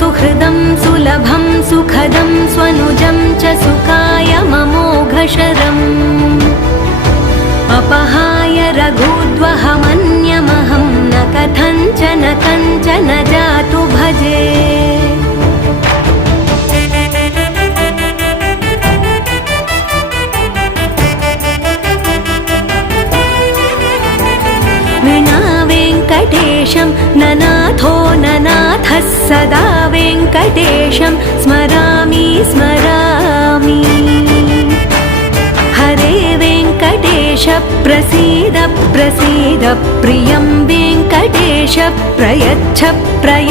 सुहृदं सुलभं सुखदं स्वनुजं च सुखाय ममोघशरम् अपहाय रघुद्वहमन्यमहं न कथञ्चन कञ्चन जातु भजे। विना वेङ्कटेशं ननाथो ननाथः सदा वेङ्कटेशं स्मरामि स्मरामि। हरे वेङ्कटेश प्रसीद प्रसीद प्रियं वेङ्कटेश प्रयच्छ प्रयच्छ।